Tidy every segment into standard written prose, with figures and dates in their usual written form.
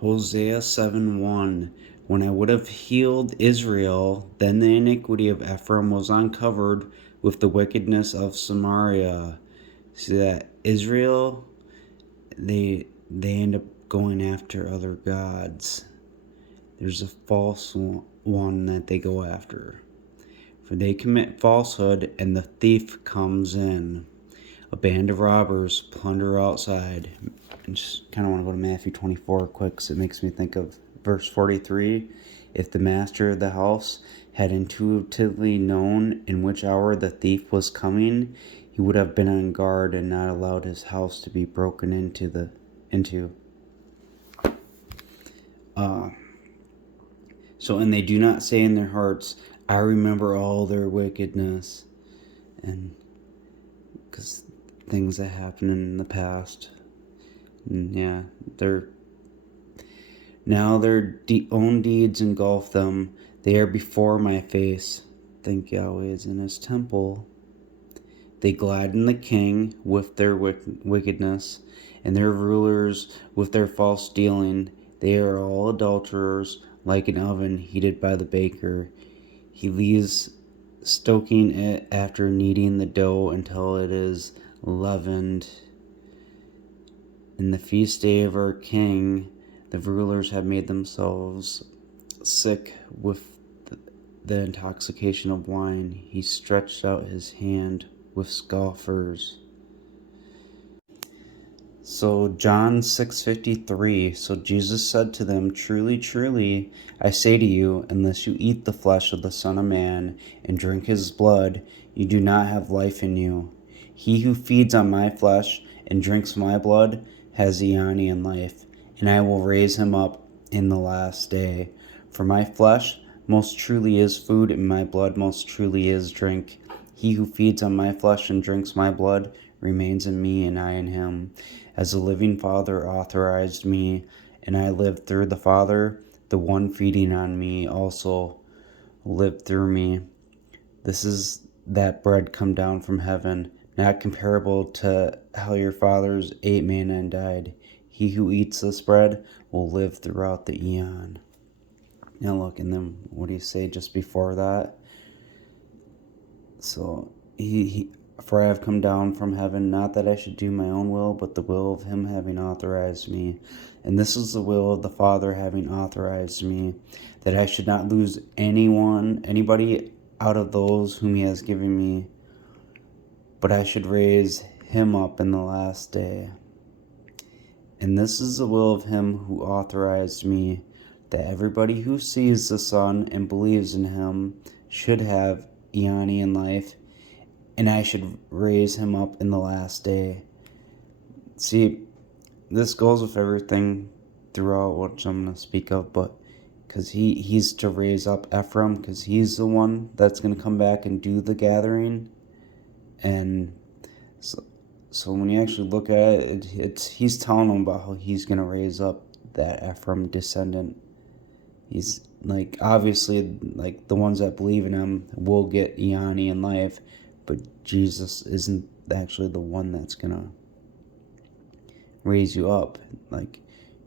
Hosea 7:1. When I would have healed Israel, then the iniquity of Ephraim was uncovered with the wickedness of Samaria. See that Israel, they end up going after other gods. There's a false one that they go after. For they commit falsehood, and the thief comes in. A band of robbers plunder outside. I just kind of want to go to Matthew 24 quick, because it makes me think of verse 43. If the master of the house had intuitively known in which hour the thief was coming, he would have been on guard and not allowed his house to be broken into. And they do not say in their hearts, I remember all their wickedness. And because things that happened in the past. And yeah, their own deeds engulf them. They are before my face. Think Yahweh is in his temple. They gladden the king with their wickedness, and their rulers with their false dealing. They are all adulterers, like an oven heated by the baker. He leaves stoking it after kneading the dough until it is leavened. In the feast day of our king, the rulers have made themselves sick with the intoxication of wine. He stretched out his hand with scoffers. So John 6:53. So Jesus said to them, Truly, truly, I say to you, unless you eat the flesh of the Son of Man and drink his blood, you do not have life in you. He who feeds on my flesh and drinks my blood has Eonian life, and I will raise him up in the last day. For my flesh most truly is food, and my blood most truly is drink. He who feeds on my flesh and drinks my blood remains in me, and I in him. As the living Father authorized me, and I lived through the Father, the one feeding on me also lived through me. This is that bread come down from heaven, not comparable to how your fathers ate manna and died. He who eats this bread will live throughout the eon. Now look, and then what do you say just before that? So, for I have come down from heaven, not that I should do my own will, but the will of him having authorized me. And this is the will of the Father having authorized me, that I should not lose anybody out of those whom he has given me, but I should raise him up in the last day. And this is the will of him who authorized me, that everybody who sees the Son and believes in him should have Eonian life, and I should raise him up in the last day. See, this goes with everything throughout which I'm going to speak of, but because he's to raise up Ephraim, because he's the one that's going to come back and do the gathering. And so when you actually look at it, he's telling them about how he's going to raise up that Ephraim descendant. He's like, obviously, like the ones that believe in him will get Eonian life, but Jesus isn't actually the one that's going to raise you up. Like,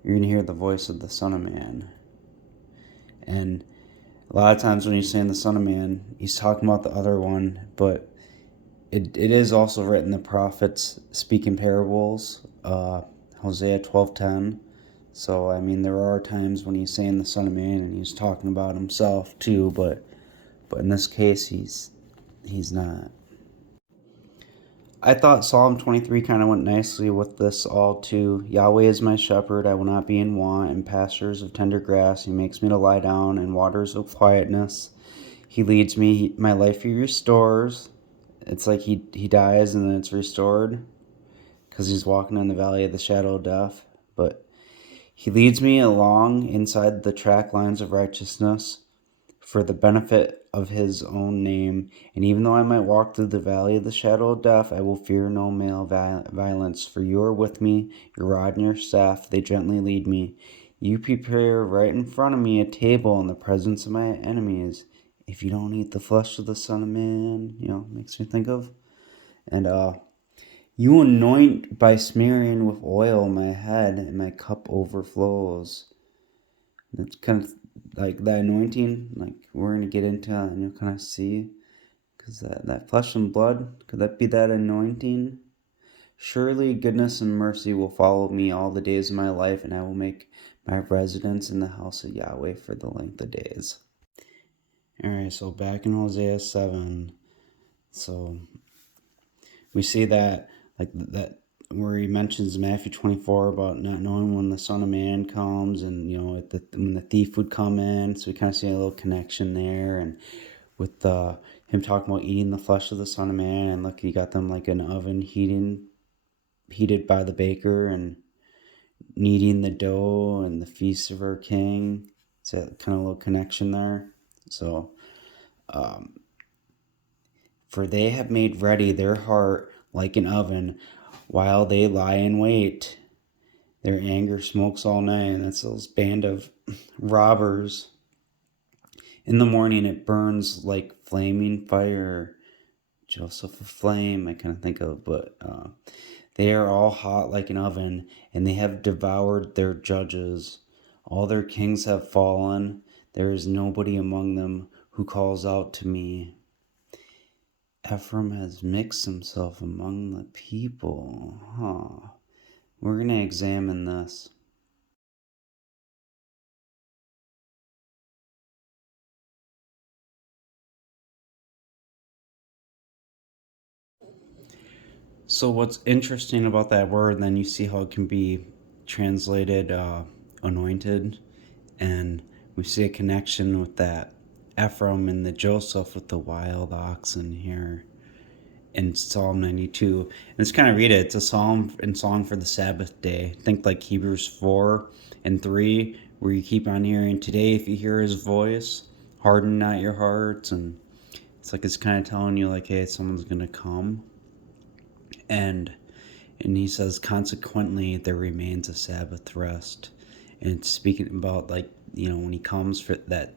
you're going to hear the voice of the Son of Man. And a lot of times when he's saying the Son of Man, he's talking about the other one, but it is also written the prophets speak in parables, Hosea 12:10. So, I mean, there are times when he's saying the Son of Man and he's talking about himself too, but in this case, he's not. I thought Psalm 23 kind of went nicely with this all too. Yahweh is my shepherd, I will not be in want. In pastures of tender grass, he makes me to lie down in waters of quietness. He leads me, my life he restores. It's like he dies and then it's restored, because he's walking in the valley of the shadow of death. But he leads me along inside the track lines of righteousness for the benefit of his own name. And even though I might walk through the valley of the shadow of death, I will fear no male violence, for you are with me, your rod and your staff, they gently lead me. You prepare right in front of me a table in the presence of my enemies. If you don't eat the flesh of the Son of Man, makes me think of. And you anoint by smearing with oil my head, and my cup overflows. It's kind of like that anointing, like we're going to get into and you'll kind of see. Because that flesh and blood, could that be that anointing? Surely goodness and mercy will follow me all the days of my life, and I will make my residence in the house of Yahweh for the length of days. Alright, so back in Hosea 7, so we see that, like that, where he mentions Matthew 24 about not knowing when the Son of Man comes, and when the thief would come in. So we kind of see a little connection there, and with him talking about eating the flesh of the Son of Man, and look, he got them like an oven heated by the baker, and kneading the dough, and the feast of our King. It's a kind of little connection there. So, for they have made ready their heart like an oven, while they lie in wait. Their anger smokes all night, and that's those band of robbers. In the morning it burns like flaming fire. Joseph aflame, I kind of think of, but they are all hot like an oven, and they have devoured their judges. All their kings have fallen. There is nobody among them who calls out to me. Ephraim has mixed himself among the people. We're going to examine this. So what's interesting about that word, and then you see how it can be translated anointed, and we see a connection with that Ephraim and the Joseph with the wild oxen here in Psalm 92. And let's kind of read it. It's a psalm and song for the Sabbath day. Think like Hebrews 4 and 3, where you keep on hearing, today if you hear his voice, harden not your hearts. And it's kind of telling you like, hey, someone's going to come. And he says, consequently, there remains a Sabbath rest. And it's speaking about, like, when he comes for that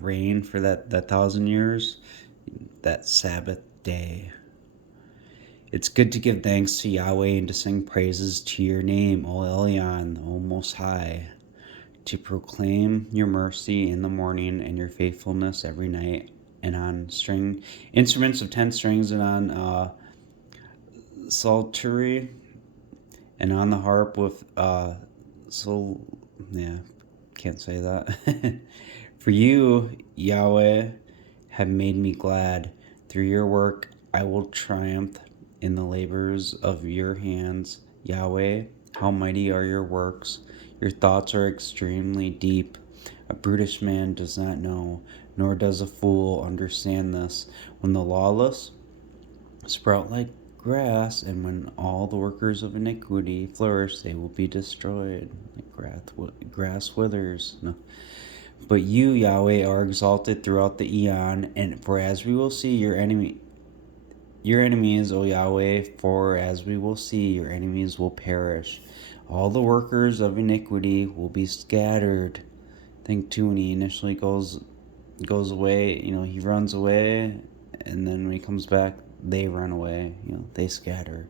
reign for that 1,000 years, that Sabbath day. It's good to give thanks to Yahweh and to sing praises to your name, O Elyon, O Most High, to proclaim your mercy in the morning and your faithfulness every night, and on instruments of 10 strings, and on psaltery, and on the harp with can't say that. For you, Yahweh, have made me glad. Through your work I will triumph in the labors of your hands. Yahweh, how mighty are your works. Your thoughts are extremely deep. A brutish man does not know, nor does a fool understand this. When the lawless sprout like grass, and when all the workers of iniquity flourish, they will be destroyed. Like grass withers. No. But you, Yahweh, are exalted throughout the eon, and for as we will see your enemies, O Yahweh, for as we will see, your enemies will perish. All the workers of iniquity will be scattered. Think too, when he initially goes away, he runs away, and then when he comes back, they run away, they scatter.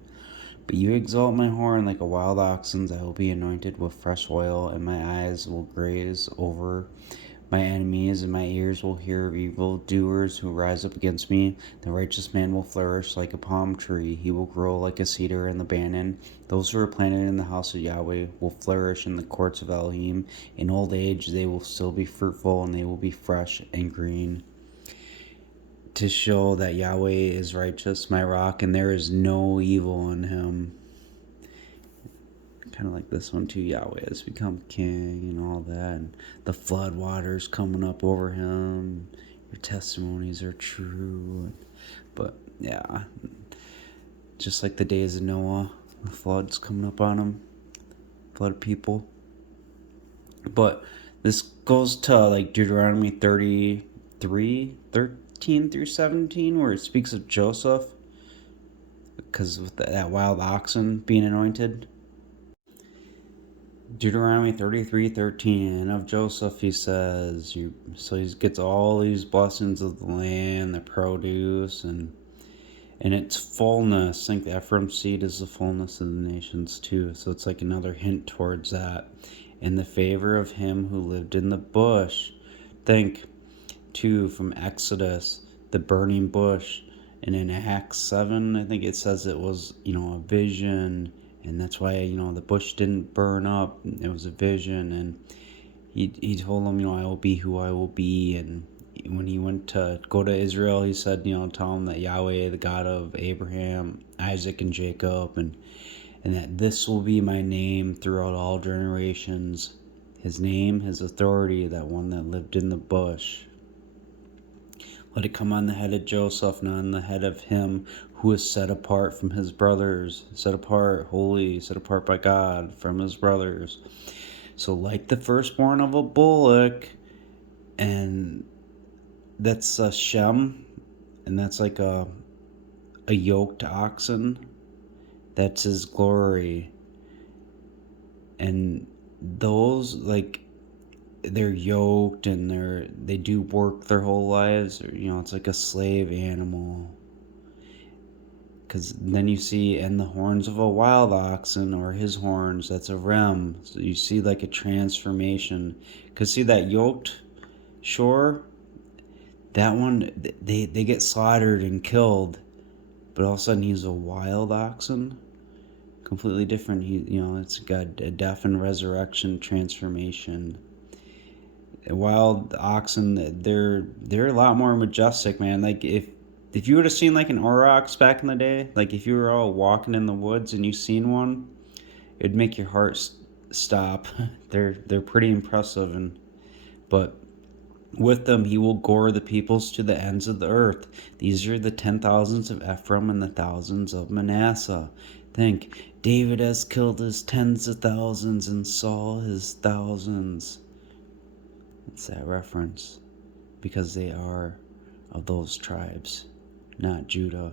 But you exalt my horn like a wild oxen's. I will be anointed with fresh oil, and my eyes will graze over my enemies, and my ears will hear of evildoers who rise up against me. The righteous man will flourish like a palm tree. He will grow like a cedar in Lebanon. Those who are planted in the house of Yahweh will flourish in the courts of Elohim. In old age they will still be fruitful, and they will be fresh and green. To show that Yahweh is righteous, my rock, and there is no evil in him. Kind of like this one too. Yahweh has become king and all that, and the flood waters coming up over him. Your testimonies are true. But yeah, just like the days of Noah, the flood's coming up on him, flood people. But this goes to like Deuteronomy 33, 13 through 17, where it speaks of Joseph, because with that wild oxen being anointed. Deuteronomy 33:13, and of Joseph he says, so he gets all these blessings of the land, the produce, and its fullness. I think the Ephraim seed is the fullness of the nations too, so it's like another hint towards that. in the favor of him who lived in the bush. Think, too, from Exodus, the burning bush. And in Acts 7, I think it says it was, a vision. And that's why, the bush didn't burn up. It was a vision. And he told them, I will be who I will be. And when he went to go to Israel, he said, tell them that Yahweh, the God of Abraham, Isaac, and Jacob, and that this will be my name throughout all generations. His name, his authority, that one that lived in the bush. Let it come on the head of Joseph, not on the head of him who is set apart from his brothers, set apart, holy, set apart by God from his brothers. So like the firstborn of a bullock, and that's a Shem, and that's like a yoked oxen. That's his glory. And those, like, they're yoked and they do work their whole lives. It's like a slave animal. Because then you see, and the horns of a wild oxen, or his horns, that's a ram. So you see like a transformation. Because see that yoked shore, that one, they get slaughtered and killed. But all of a sudden he's a wild oxen. Completely different. It's got a death and resurrection transformation. Wild oxen, they're a lot more majestic, man. Like if you would have seen like an aurochs back in the day, like if you were all walking in the woods and you seen one, it'd make your heart stop. They're pretty impressive. But with them he will gore the peoples to the ends of the earth. These are the 10,000s of Ephraim and the thousands of Manasseh. Think, David has killed his tens of thousands and Saul his thousands. It's that reference, because they are of those tribes, not Judah.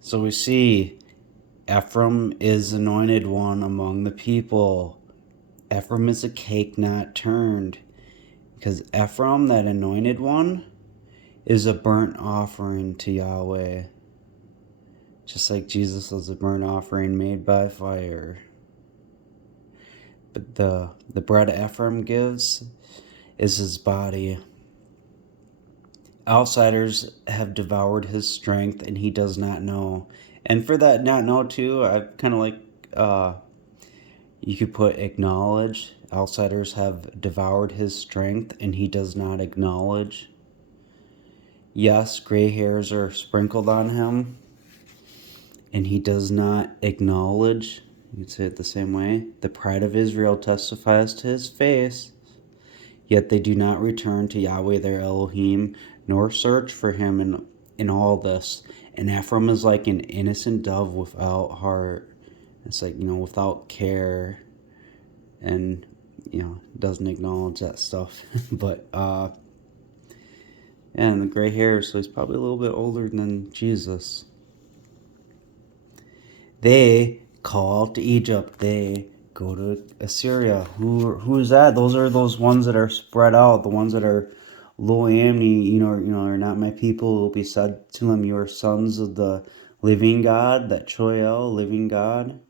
So we see Ephraim is anointed one among the people. Ephraim is a cake not turned, because Ephraim, that anointed one, is a burnt offering to Yahweh. Just like Jesus was a burnt offering made by fire. But the bread Ephraim gives is his body. Outsiders have devoured his strength, and he does not know. And for that not know too, I kind of like, you could put acknowledge. Outsiders have devoured his strength, and he does not acknowledge. Yes, gray hairs are sprinkled on him, and he does not acknowledge. You could say it the same way. The pride of Israel testifies to his face, yet they do not return to Yahweh their Elohim, nor search for him in all this. And Ephraim is like an innocent dove without heart. It's like, without care, and, doesn't acknowledge that stuff. But, and the gray hair, so he's probably a little bit older than Jesus. They call to Egypt. They go to Assyria. Who is that? Those are those ones that are spread out. The ones that are Lo Amni, are not my people. It will be said to them, you are sons of the living God, that Choel, living God.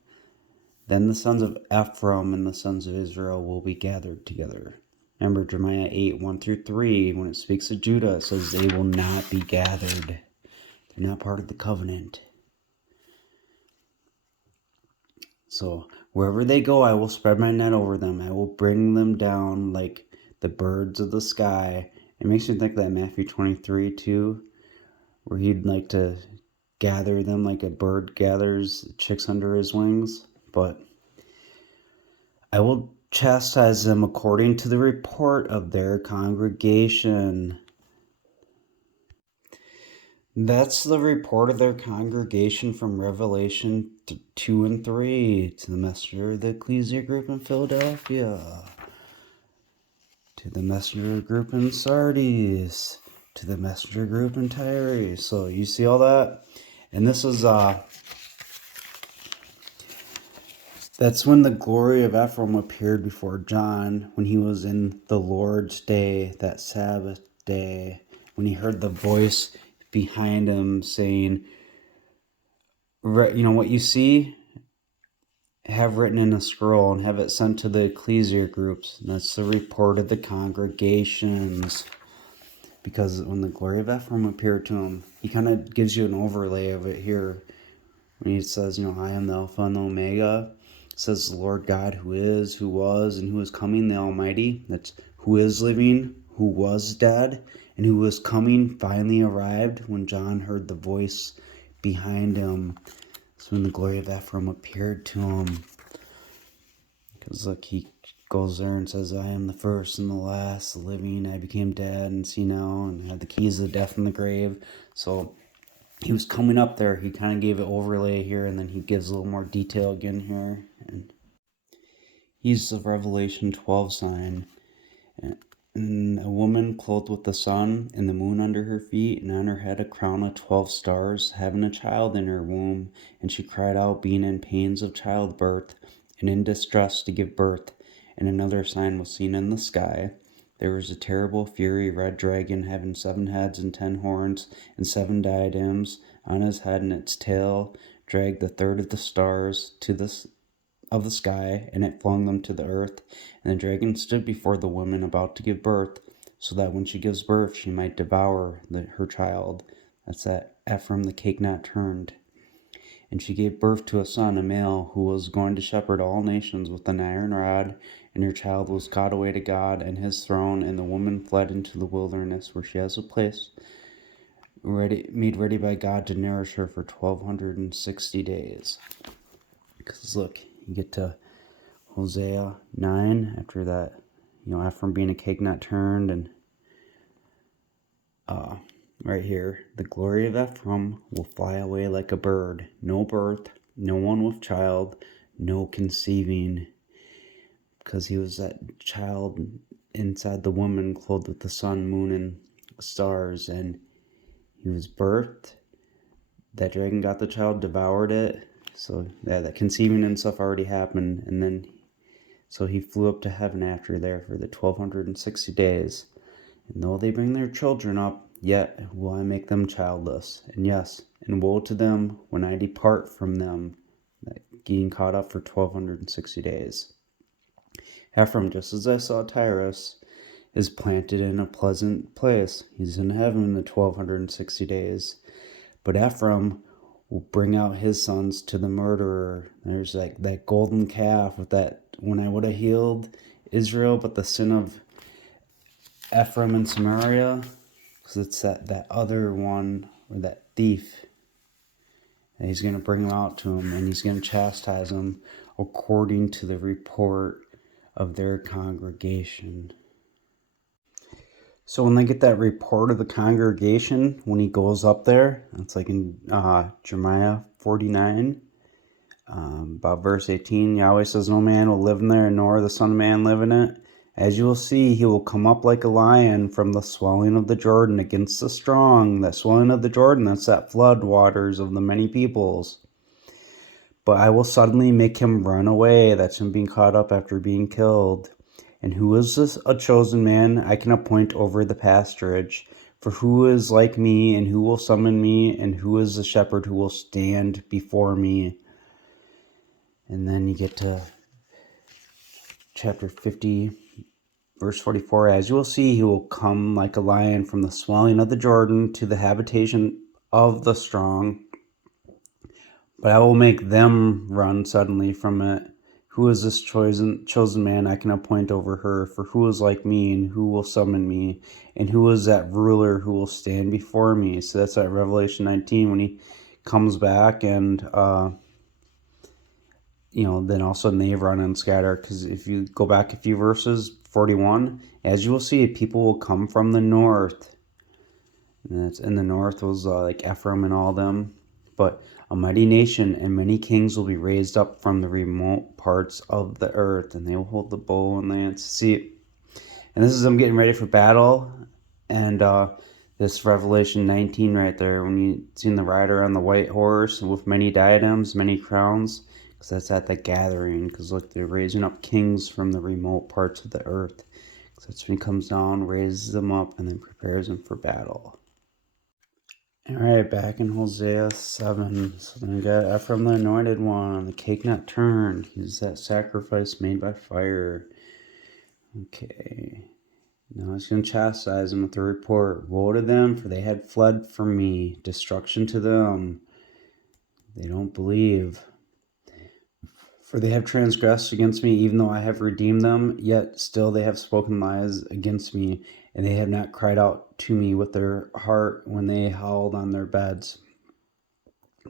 Then the sons of Ephraim and the sons of Israel will be gathered together. Remember Jeremiah 8, 1-3, when it speaks of Judah, it says they will not be gathered. They're not part of the covenant. So wherever they go, I will spread my net over them. I will bring them down like the birds of the sky. It makes me think of that Matthew 23 too, where he'd like to gather them like a bird gathers chicks under his wings. But I will chastise them according to the report of their congregation. That's the report of their congregation from Revelation 2 and 3, to the messenger of the ecclesia group in Philadelphia, to the messenger group in Sardis, to the messenger group in Tyre. So you see all that? And this is that's when the glory of Ephraim appeared before John, when he was in the Lord's day, that Sabbath day. when he heard the voice behind him saying, what you see, have written in a scroll and have it sent to the ecclesia groups. And that's the report of the congregations. Because when the glory of Ephraim appeared to him, he kind of gives you an overlay of it here. When he says, I am the Alpha and the Omega, says the Lord God who is, who was, and who is coming, the Almighty. That's who is living, who was dead, and who was coming, finally arrived when John heard the voice behind him. So when the glory of Ephraim appeared to him. Because look, he goes there and says, I am the first and the last, the living. I became dead and see now, and had the keys of death and the grave. So he was coming up there. He kind of gave it overlay here, and then he gives a little more detail again here. And he's the Revelation 12 sign. And a woman clothed with the sun and the moon under her feet, and on her head a crown of 12 stars, having a child in her womb. And she cried out, being in pains of childbirth, and in distress to give birth. And another sign was seen in the sky. There was a terrible fiery red dragon, having 7 heads and 10 horns, and 7 diadems on his head, and its tail dragged the third of the stars of the sky, and it flung them to the earth. And the dragon stood before the woman about to give birth, so that when she gives birth she might devour her child. That's that Ephraim the cake not turned. And she gave birth to a son, a male, who was going to shepherd all nations with an iron rod. And her child was caught away to God and his throne. And the woman fled into the wilderness, where she has a place made ready by God to nourish her for 1,260 days. Because look, you get to Hosea 9 after that, Ephraim being a cake not turned, and right here, the glory of Ephraim will fly away like a bird. No birth, no one with child, no conceiving. Because he was that child inside the woman clothed with the sun, moon, and stars. And he was birthed. That dragon got the child, devoured it. So that conceiving and stuff already happened. And then, so he flew up to heaven after there for the 1,260 days. And though they bring their children up, yet will I make them childless. And yes, and woe to them when I depart from them, getting caught up for 1,260 days. Ephraim, just as I saw Tyrus, is planted in a pleasant place. He's in heaven in the 1,260 days. But Ephraim will bring out his sons to the murderer. There's like that golden calf with that, when I would have healed Israel, but the sin of Ephraim and Samaria, because it's that other one, or that thief, and he's going to bring him out to him, and he's going to chastise him according to the report of their congregation. So when they get that report of the congregation, when he goes up there, it's like in Jeremiah 49, about verse 18, Yahweh says, no man will live in there, nor the Son of Man live in it. As you will see, he will come up like a lion from the swelling of the Jordan against the strong. That swelling of the Jordan, that's that flood waters of the many peoples. But I will suddenly make him run away. That's him being caught up after being killed. And who is this a chosen man I can appoint over the pasturage? For who is like me, and who will summon me, and who is the shepherd who will stand before me? And then you get to chapter 50, verse 44. As you will see, he will come like a lion from the swelling of the Jordan to the habitation of the strong. But I will make them run suddenly from it. Who is this chosen man I can appoint over her? For who is like me, and who will summon me? And who is that ruler who will stand before me? So that's at Revelation 19 when he comes back, and then all of a sudden they run and scatter. Because if you go back a few verses, 41, as you will see, people will come from the north. And that's in the north was like Ephraim and all them. But a mighty nation and many kings will be raised up from the remote parts of the earth, and they will hold the bow and lance. See, and this is them getting ready for battle. And this Revelation 19 right there, when you see the rider on the white horse with many diadems, many crowns, because that's at the gathering. Because look, they're raising up kings from the remote parts of the earth. So that's when he comes down, raises them up, and then prepares them for battle. Alright, back in Hosea 7. So then we got Ephraim the anointed one, the cake not turned. He's that sacrifice made by fire. Okay. Now he's going to chastise them with the report. Woe to them, for they had fled from me. Destruction to them. They don't believe. For they have transgressed against me, even though I have redeemed them, yet still they have spoken lies against me, and they have not cried out to me with their heart when they howled on their beds.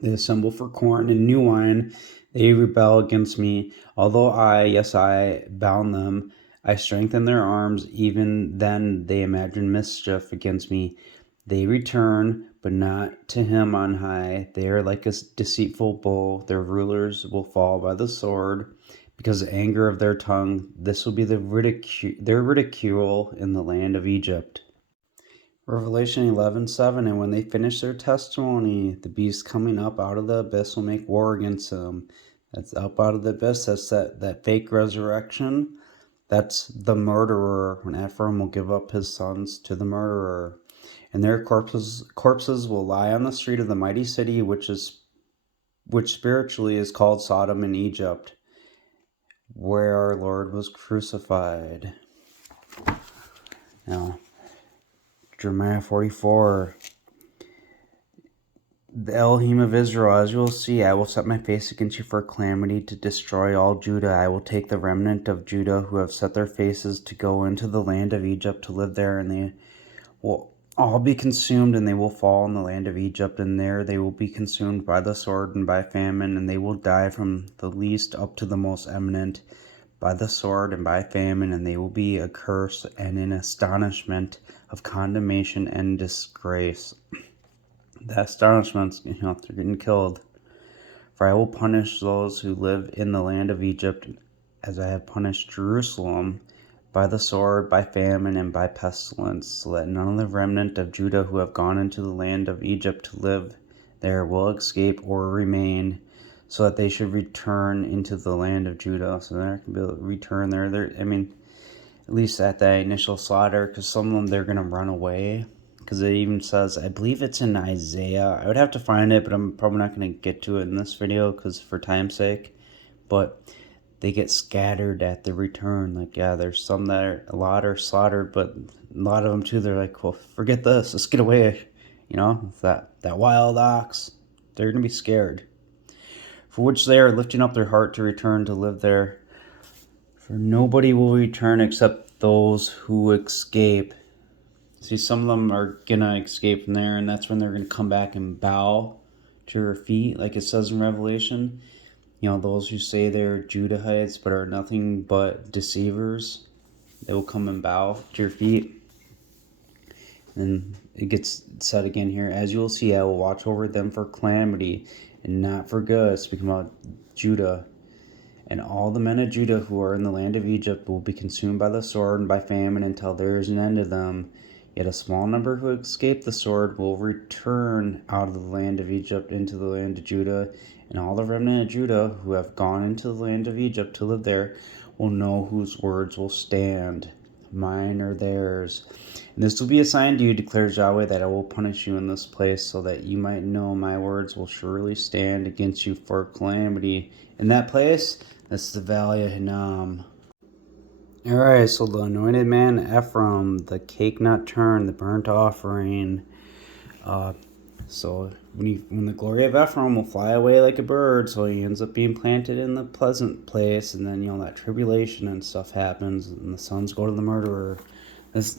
They assemble for corn and new wine. They rebel against me. Although I bound them, I strengthened their arms. Even then they imagine mischief against me. They return, but not to him on high. They are like a deceitful bull. Their rulers will fall by the sword because of the anger of their tongue. This will be their ridicule in the land of Egypt. Revelation 11:7. And when they finish their testimony, the beast coming up out of the abyss will make war against them. That's up out of the abyss. That's that fake resurrection. That's the murderer, when Ephraim will give up his sons to the murderer. And their corpses will lie on the street of the mighty city, which spiritually is called Sodom in Egypt, where our Lord was crucified. Now, Jeremiah 44. The Elohim of Israel, as you will see, I will set my face against you for calamity to destroy all Judah. I will take the remnant of Judah who have set their faces to go into the land of Egypt to live there, and they will all be consumed, and they will fall in the land of Egypt, and there they will be consumed by the sword and by famine, and they will die from the least up to the most eminent by the sword and by famine, and they will be a curse and an astonishment of condemnation and disgrace. The astonishment, they're getting killed. For I will punish those who live in the land of Egypt as I have punished Jerusalem, by the sword, by famine, and by pestilence, so that none of the remnant of Judah who have gone into the land of Egypt to live there will escape or remain, so that they should return into the land of Judah. So they're going to be return there. At least at that initial slaughter, because some of them, they're going to run away. Because it even says, I believe it's in Isaiah. I would have to find it, but I'm probably not going to get to it in this video because for time's sake. But they get scattered at the return. Like, yeah, there's some a lot are slaughtered, but a lot of them too, they're like, well, forget this, let's get away. It's that wild ox. They're going to be scared. For which they are lifting up their heart to return to live there. For nobody will return except those who escape. See, some of them are going to escape from there, and that's when they're going to come back and bow to her feet, like it says in Revelation. Those who say they're Judahites but are nothing but deceivers, they will come and bow to your feet. And it gets said again here, as you will see, I will watch over them for calamity and not for good. Speaking about Judah. And all the men of Judah who are in the land of Egypt will be consumed by the sword and by famine until there is an end of them. Yet a small number who escape the sword will return out of the land of Egypt into the land of Judah, and all the remnant of Judah who have gone into the land of Egypt to live there will know whose words will stand, mine or theirs. And this will be a sign to you, declares Yahweh, that I will punish you in this place, so that you might know my words will surely stand against you for calamity. In that place, that's the valley of Hinnom. Alright, so the anointed man Ephraim, the cake not turned, the burnt offering. So when the glory of Ephraim will fly away like a bird, so he ends up being planted in the pleasant place, and then that tribulation and stuff happens, and the sons go to the murderer. Let's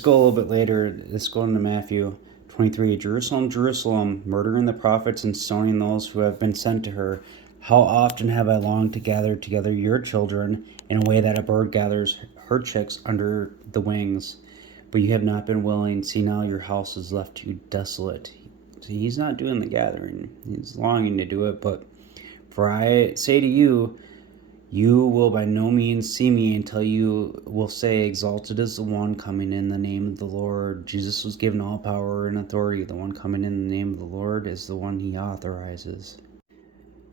go a little bit later. Let's go into Matthew 23. Jerusalem, Jerusalem, murdering the prophets and stoning those who have been sent to her. How often have I longed to gather together your children in a way that a bird gathers her chicks under the wings, but you have not been willing. See, now your house is left to you desolate. See, he's not doing the gathering. He's longing to do it, but for I say to you, you will by no means see me until you will say, exalted is the one coming in the name of the Lord. Jesus was given all power and authority. The one coming in the name of the Lord is the one he authorizes.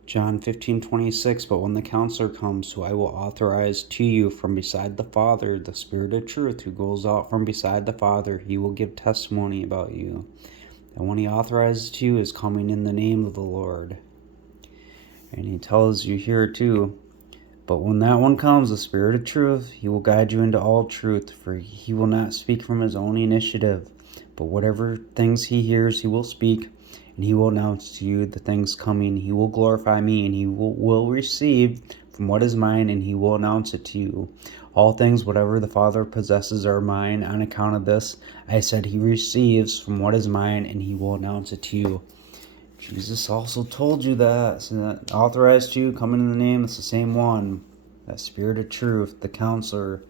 John 15:26, but when the Counselor comes, who I will authorize to you from beside the Father, the Spirit of truth, who goes out from beside the Father, he will give testimony about you. And when he authorizes to you is coming in the name of the Lord. And he tells you here too, but when that one comes, the Spirit of truth, he will guide you into all truth, for he will not speak from his own initiative, but whatever things he hears, he will speak, and he will announce to you the things coming. He will glorify me, and he will receive from what is mine, and he will announce it to you. All things, whatever the Father possesses, are mine. On account of this, I said he receives from what is mine, and he will announce it to you. Jesus also told you that. So that authorized you, coming in the name, it's the same one. That Spirit of truth, the Counselor.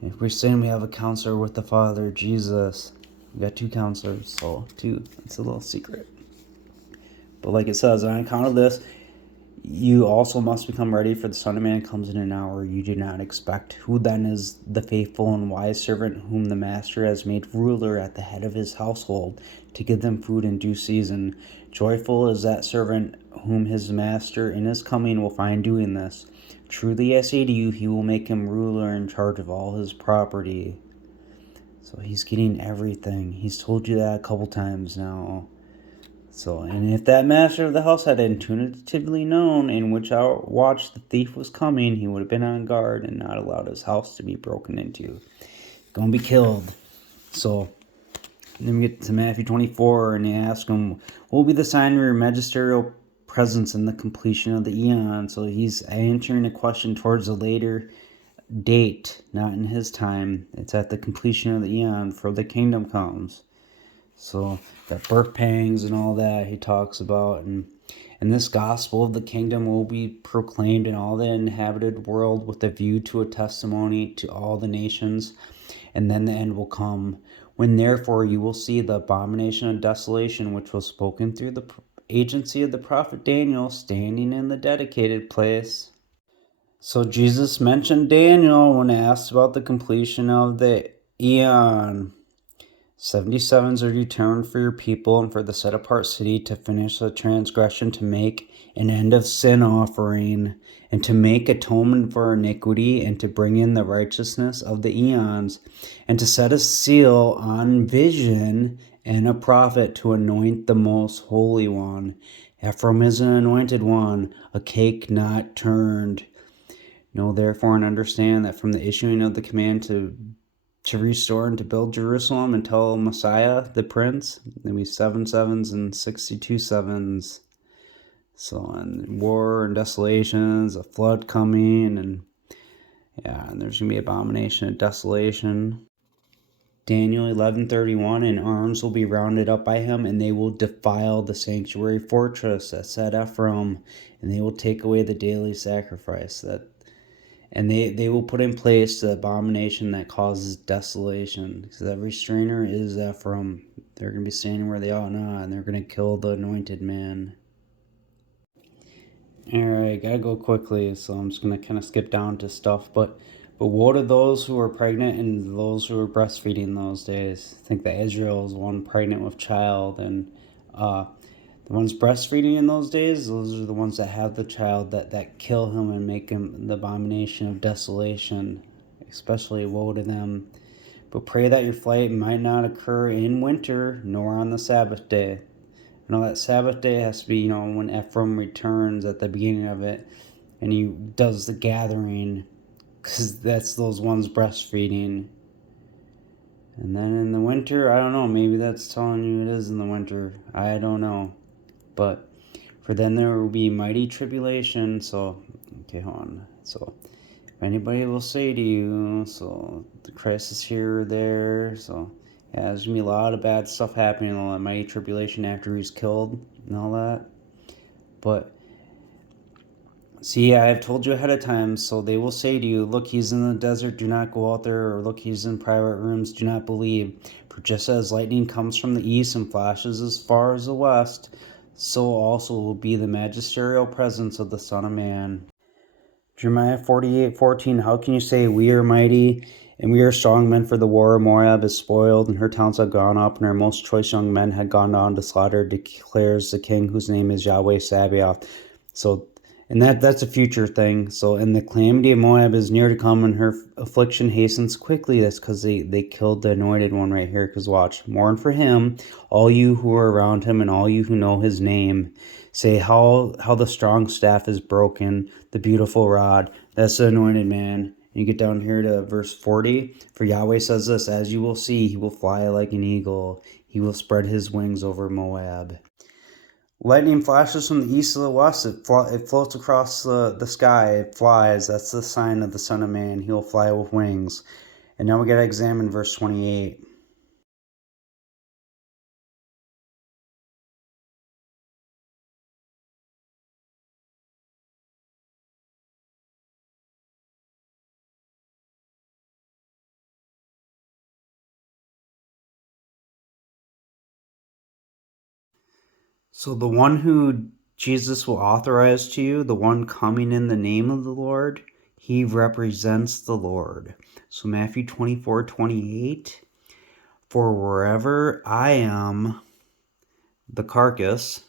If we're saying we have a Counselor with the Father, Jesus, we got two Counselors, so two. It's a little secret. But like it says, on account of this, you also must become ready, for the Son of Man comes in an hour you do not expect. Who then is the faithful and wise servant whom the master has made ruler at the head of his household, to give them food in due season? Joyful is that servant whom his master in his coming will find doing this. Truly I say to you, he will make him ruler in charge of all his property. So he's getting everything. He's told you that a couple times now. So, and if that master of the house had intuitively known in which hour watch the thief was coming, he would have been on guard and not allowed his house to be broken into. Gonna be killed. So, then we get to Matthew 24, and they ask him, what will be the sign of your magisterial presence in the completion of the eon? So he's answering a question towards a later date, not in his time. It's at the completion of the eon, for the kingdom comes. So that birth pangs and all that he talks about, and this gospel of the kingdom will be proclaimed in all the inhabited world with a view to a testimony to all the nations, and then the end will come, when therefore you will see the abomination of desolation, which was spoken through the agency of the prophet Daniel, standing in the dedicated place. So Jesus mentioned Daniel when asked about the completion of the eon. 77s are determined for your people and for the set-apart city, to finish the transgression, to make an end of sin offering, and to make atonement for iniquity, and to bring in the righteousness of the eons, and to set a seal on vision and a prophet, to anoint the most holy one. Ephraim is an anointed one, a cake not turned. Know therefore and understand that from the issuing of the command to restore and to build Jerusalem until Messiah, the Prince, there'll be 7 sevens and 62 sevens. So, and war and desolations, a flood coming, and there's going to be abomination and desolation. Daniel 11:31, and arms will be rounded up by him, and they will defile the sanctuary fortress that's at Ephraim, and they will take away the daily sacrifice and they will put in place the abomination that causes desolation. Because every strainer is Ephraim. They're going to be standing where they ought not, and they're going to kill the anointed man. Alright, gotta go quickly, so I'm just going to kind of skip down to stuff. But woe to those who were pregnant and those who were breastfeeding those days. I think that Israel is one pregnant with child, and the ones breastfeeding in those days, those are the ones that have the child that kill him and make him the abomination of desolation. Especially woe to them. But pray that your flight might not occur in winter, nor on the Sabbath day. That Sabbath day has to be, when Ephraim returns at the beginning of it, and he does the gathering, because that's those ones breastfeeding. And then in the winter, I don't know, maybe that's telling you it is in the winter. I don't know. But for then there will be mighty tribulation. So, okay, hold on. So, if anybody will say to you, so the Christ is here or there. So, there's going to be a lot of bad stuff happening, all that mighty tribulation after he's killed and all that. But, see, I have told you ahead of time. So they will say to you, look, he's in the desert, do not go out there. Or look, he's in private rooms, do not believe. For just as lightning comes from the east and flashes as far as the west, so also will be the magisterial presence of the Son of Man. Jeremiah 48:14, how can you say, we are mighty, and we are strong men, for the war of Moab is spoiled, and her towns have gone up, and her most choice young men had gone down to slaughter, declares the King, whose name is Yahweh Sabaoth. So, and that's a future thing. So, and the calamity of Moab is near to come, and her affliction hastens quickly. That's because they killed the anointed one right here. Because watch, mourn for him, all you who are around him, and all you who know his name. Say how the strong staff is broken, the beautiful rod. That's the anointed man. And you get down here to verse 40. For Yahweh says this: as you will see, he will fly like an eagle. He will spread his wings over Moab. Lightning flashes from the east to the west. It floats across the sky. It flies. That's the sign of the Son of Man. He will fly with wings. And now we got to examine verse 28. So the one who Jesus will authorize to you, the one coming in the name of the Lord, he represents the Lord. So Matthew 24:28. For wherever I am, the carcass,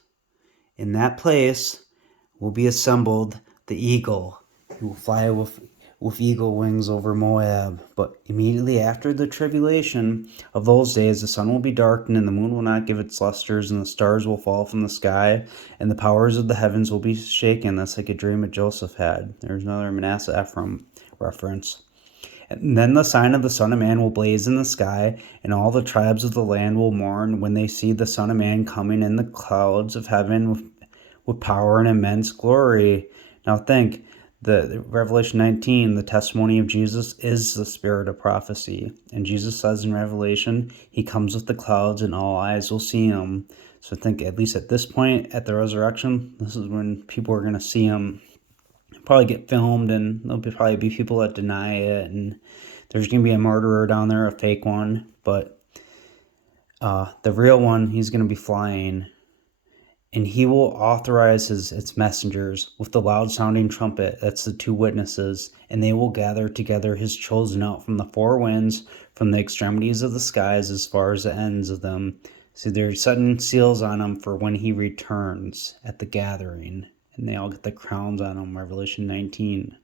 in that place will be assembled the eagle. He will fly with eagle wings over Moab. But immediately after the tribulation of those days, the sun will be darkened, and the moon will not give its lusters, and the stars will fall from the sky, and the powers of the heavens will be shaken. That's like a dream that Joseph had. There's another Manasseh Ephraim reference. And then the sign of the Son of Man will blaze in the sky, and all the tribes of the land will mourn when they see the Son of Man coming in the clouds of heaven with power and immense glory. Now think, the Revelation 19, the testimony of Jesus is the spirit of prophecy. And Jesus says in Revelation, he comes with the clouds and all eyes will see him. So I think at least at this point, at the resurrection, this is when people are going to see him. Probably get filmed, and there'll probably be people that deny it, and there's going to be a murderer down there, a fake one. But the real one, he's going to be flying. And he will authorize its messengers with the loud sounding trumpet. That's the two witnesses. And they will gather together his chosen out from the four winds, from the extremities of the skies as far as the ends of them. So they're setting seals on him for when he returns at the gathering. And they all get the crowns on them, Revelation 19.